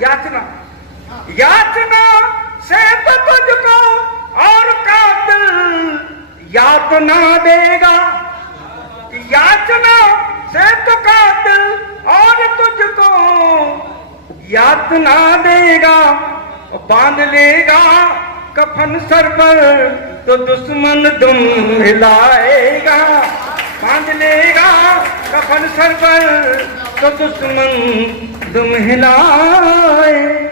याचना, याचना से तो तुझको और कातिल यातना देगा, याचना से तो कातिल और तुझको यातना देगा, बांध लेगा कफन सर पर तो दुश्मन दुम हिलाएगा, बांध लेगा कफन सर पर तो दुश्मन दुम हिलाएगा।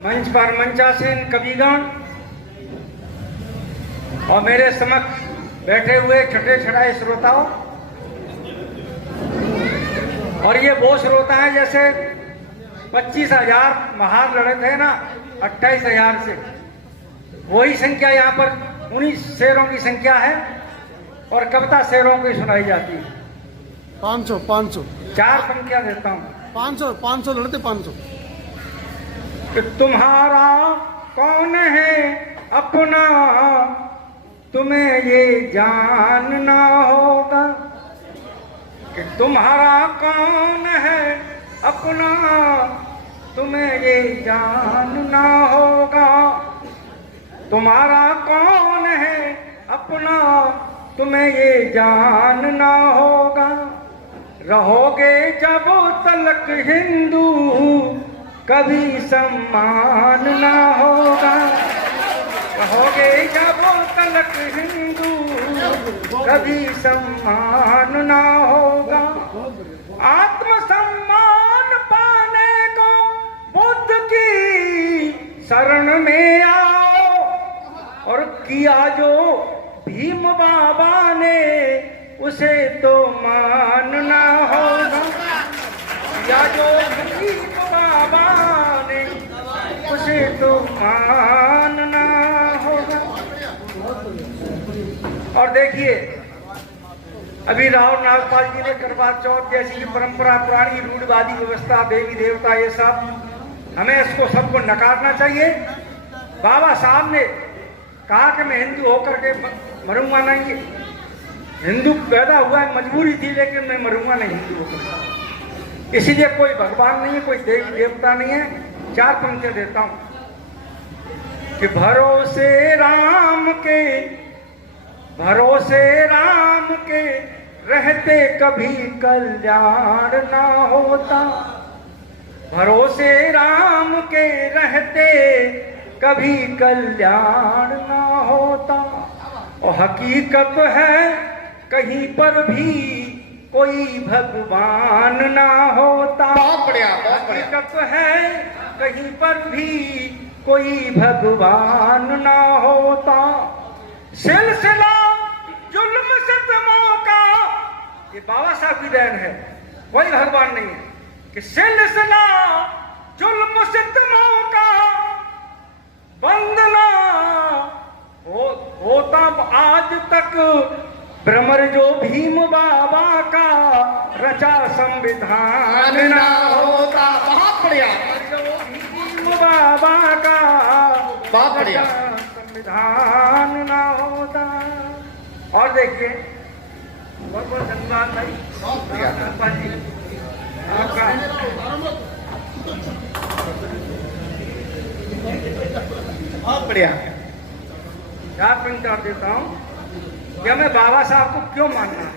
मंच पर मंचासीन कविगण और मेरे समक्ष बैठे हुए छठे छठाए श्रोताओं, और ये वो श्रोता है जैसे 25,000 महार लड़े थे ना 28,000 से, वही संख्या यहाँ पर 19 शेरों की संख्या है और कविता शेरों की सुनाई जाती है। 500 चार संख्या देता हूँ। 500 लड़ते 500। कि तुम्हारा कौन है अपना तुम्हें ये जानना होगा, कि तुम्हारा कौन है अपना तुम्हें ये जानना होगा, तुम्हारा कौन है अपना तुम्हें ये जानना होगा, रहोगे जब तलक हिंदू कभी सम्मान ना होगा, रहोगे जब तलक हिंदू कभी सम्मान ना होगा। आत्मसम्मान पाने को बुद्ध की शरण में आओ, और किया जो भीम बाबा ने उसे तो मानना होगा, किया जो भीम बाबा ने उसे तो मानना होगा। और देखिए अभी राव नागपाल जी ने करवा चौथ जैसी परंपरा, पुरानी रूढ़वादी व्यवस्था, देवी देवता, ये सब हमें इसको सबको नकारना चाहिए। बाबा साहब ने कहा कि मैं हिंदू होकर के मरूंगा नहीं, हिंदू पैदा हुआ है मजबूरी थी, लेकिन मैं मरूंगा नहीं हिंदू होकर। इसीलिए कोई भगवान नहीं है, कोई देवी देवता नहीं है। चार पंक्तियां देता हूं कि भरोसे राम के रहते कभी कल्याण ना होता, भरोसे राम के रहते कभी कल्याण ना होता, और हकीकत है कहीं पर भी कोई भगवान ना होता, हकीकत है कहीं पर भी कोई भगवान ना होता। सिलसिला जुल्म सितमों का, ये बाबा साहब की देन है, कोई भगवान नहीं है, कि सिलसिला जुल्म सितमों का बंदना होता आज तक, भ्रमर जो भीम बाबा का रचा संविधान ना होता। बहुत बढ़िया। जो भीम बाबा का रचा संविधान ना होता। और देखिए बहुत बहुत धन्यवाद भाई जी आपका। बहुत बढ़िया। चार पॉइंट और देता हूँ कि हमें बाबा साहब को क्यों मानना है।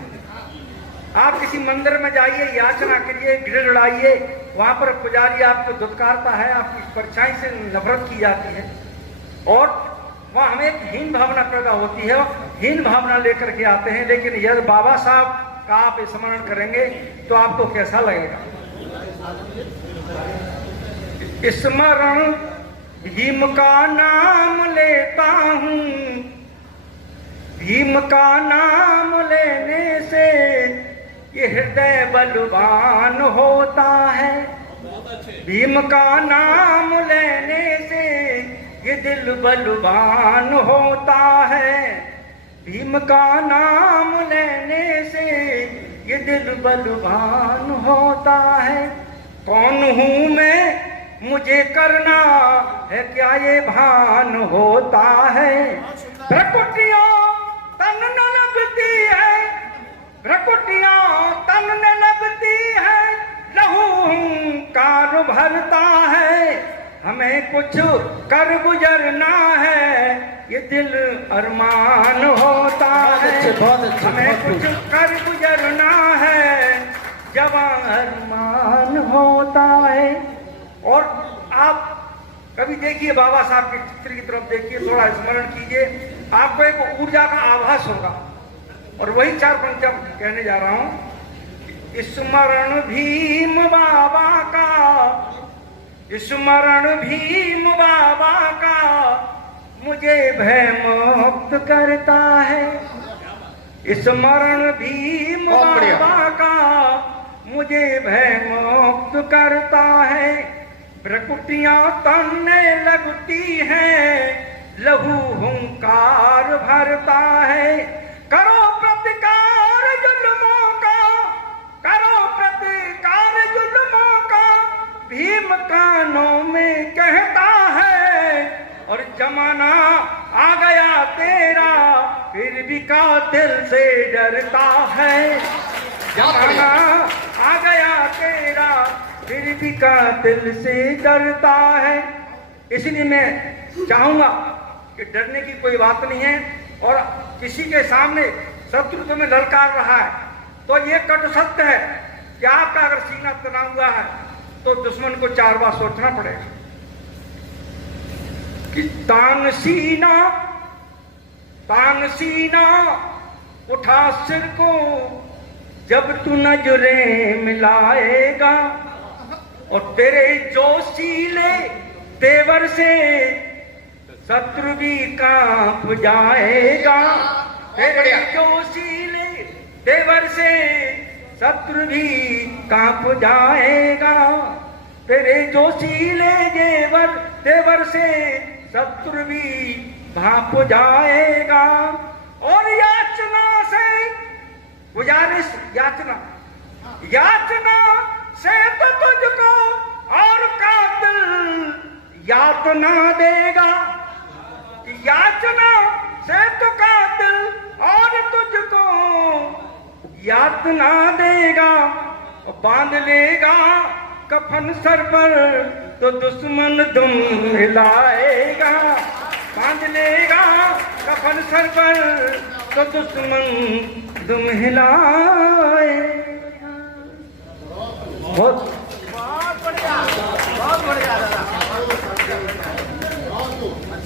आप किसी मंदिर में जाइए, याचना करिए, गिड़ उड़ाइए, वहां पर पुजारी आपको दुत्कारता है, आपकी परछाई से नफरत की जाती है, और वहां हमें एक हीन भावना पैदा होती है, हीन भावना लेकर के आते हैं। लेकिन यदि बाबा साहब का आप स्मरण करेंगे तो आपको कैसा लगेगा। स्मरण भीम का नाम लेता हूँ, भीम का नाम लेने से ये हृदय बलवान होता है, भीम का नाम लेने से ये दिल बलवान होता है, भीम का नाम लेने से ये दिल बलवान होता है। कौन हूँ मैं, मुझे करना है क्या ये भान होता है। भ्रकुटियों तन न लगती है, भ्रकुटियों तन न लगती है, भरता है, हमें कुछ कर गुजरना है, ये दिल अरमान होता है। बहुत अच्छे, हमें बहुत कुछ कर गुजरना है, जवां अरमान होता है। और आप कभी देखिए बाबा साहब के चित्र की तरफ देखिए, थोड़ा स्मरण कीजिए, आपको एक ऊर्जा का आभास होगा। और वही 4 पंक्तियां कहने जा रहा हूं। स्मरण भीम बाबा का, स्मरण भीम बाबा का, मुझे भय मुक्त करता है। स्मरण भीम बाबा का, मुझे भय मुक्त करता है। प्रकृतियां तनने लगती हैं, लहू हुंकार भरता है। करो प्रतिकार जुल्मों का, करो प्रतिकार जुल्मों का, भीम कानों में कहता है। और जमाना आ गया तेरा, फिर भी कातिल से डरता है। जमाना आ गया तेरा, फिर भी कातिल से डरता है। इसलिए मैं चाहूंगा कि डरने की कोई बात नहीं है। और किसी के सामने शत्रु तुम्हें ललकार रहा है तो ये कट सत्य है कि आपका अगर सीना तना हुआ है तो दुश्मन को 4 बार सोचना पड़ेगा कि तान सीना उठा सिर को, जब तू नजरें मिलाएगा। और तेरे जोशीले तेवर से शत्रु भी कांप जाएगा। तेरे जोशीले तेवर से शत्रु भी कांप जाएगा। तेरे जोशीले तेवर से शत्रु भी भाप जाएगा। और याचना से गुजारिश, याचना से तो तुझको और कातिल यातना देगा। याचना से तो कातिल और तुझको यातना देगा। बांध लेगा कफन सर पर तो दुश्मन दुम हिलाएगा। बांध लेगा कफन सर पर तो दुश्मन दुम हिलाएगा। बहुत बढ़िया, बहुत बढ़िया दादा।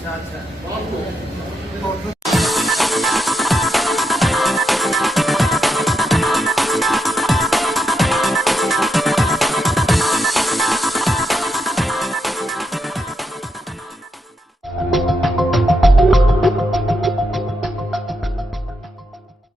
अच्छा।